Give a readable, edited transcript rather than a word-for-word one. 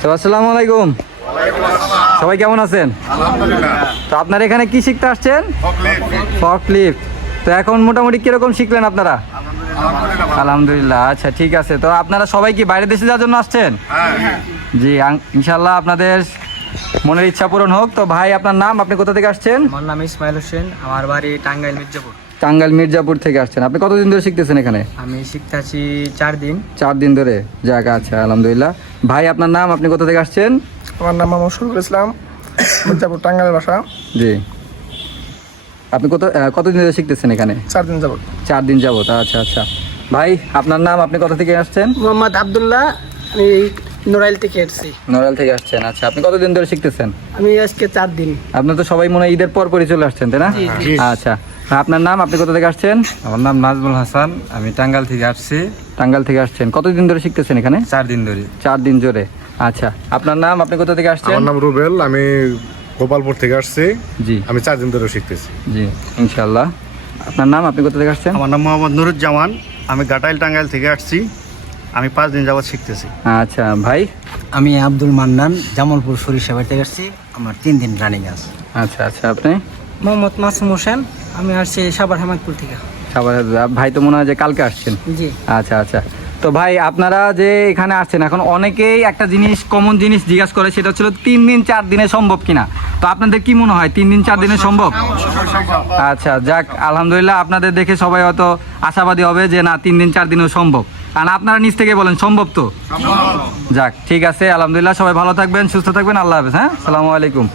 তো আসসালামু আলাইকুম। সবাই কেমন আছেন? তো আপনারা এখানে কি শিখতে আসছেন? ফর্কলিফট। তো এখন মোটামুটি কিরকম শিখলেন আপনারা? আলহামদুলিল্লাহ। আচ্ছা ঠিক আছে। তো আপনারা সবাই কি বাইরের দেশে যাওয়ার জন্য আসছেন? জি ইনশাল্লাহ আপনাদের মনের ইচ্ছা পূরণ হোক। তো ভাই আপনার নাম, আপনি কোথা থেকে আসছেন? আমার নাম ইসমাইল হোসেন, আমার বাড়ি টাঙ্গাইল মির্জাপুর। টাঙ্গাইল মির্জাপুর থেকে আসছেন। আপনি কতদিন ধরে শিখতেছেন এখানে? আমি শিখতে আছি 4 দিন। 4 দিন ধরে। যাক আচ্ছা আলহামদুলিল্লাহ। ভাই আপনার নাম, আপনি কোথা থেকে আসছেন? আমার নাম মোহাম্মদ শরীফুল ইসলাম, মির্জাপুর টাঙ্গাইল বাসা। জি আপনি কতদিন ধরে শিখতেছেন এখানে? 4 দিন যাবত। 4 দিন যাবত। আচ্ছা আচ্ছা। ভাই আপনার নাম, আপনি কোথা থেকে আসছেন? মোহাম্মদ আব্দুল্লাহ, আমি নোরাইল থেকে এসেছি। নড়াইল থেকে আসছেন। আচ্ছা আপনি কতদিন ধরে শিখতেছেন? আমি আজকে 4 দিন। আপনার তো সবাই মনে হয় ঈদের পর পরই চলে আসছেন, তাই না? আচ্ছা আপনার নাম, আপনি কোথা থেকে আসছেন? আমার নাম নাজমুল হাসান, আমি টাঙ্গাইল থেকে আসছি। টাঙ্গাইল থেকে আসছেন। কতদিন ধরে শিখতেছেন এখানে? 4 দিন ধরে। 4 দিন ধরে। আচ্ছা আপনার নাম, আপনি কোথা থেকে আসছেন? আমার নাম রুবেল, আমি গোপালপুর থেকে আসছি। জি আমি 4 দিন ধরে শিখতেছি। জি ইনশাল্লাহ। আপনার নাম, আপনি কোথা থেকে আসছেন? আমার নাম মোহাম্মদ নুরুজ্জামান, আমি গাটাইল টাঙ্গাইল থেকে আসছি। আমি 5 দিন যাবত শিখতেছি। আচ্ছা ভাই। আমি আব্দুল মান্নান, জামালপুর সরিষাবাড়ি থেকে আসছি। আমার 3 দিন রানিং আছে। আচ্ছা আচ্ছা আপনি? মোহাম্মদ মাসুম হোসেন, আমি আসছি সাভার হামাদপুর থেকে। সবার ভাই তো মনে হয় যে কালকে আসছেন। জি। আচ্ছা আচ্ছা। তো ভাই আপনারা যে এখানে আসছেন, এখন অনেকেই একটা জিনিস, কমন জিনিস জিজ্ঞাসা করে, সেটা হচ্ছিল 3 দিন 4 দিনে সম্ভব কিনা। তো আপনাদের কি মনে হয় 3 দিন 4 দিনে সম্ভব? আচ্ছা যাক আলহামদুলিল্লাহ, আপনাদের দেখে সবাই হয়তো আশাবাদী হবে যে না 3 দিন 4 দিনেও সম্ভব। কারণ আপনারা নিজ থেকে বলেন সম্ভব। তো যাক ঠিক আছে আলহামদুলিল্লাহ, সবাই ভালো থাকবেন, সুস্থ থাকবেন, আল্লাহ হাফেজ। হ্যাঁ আসসালামু আলাইকুম।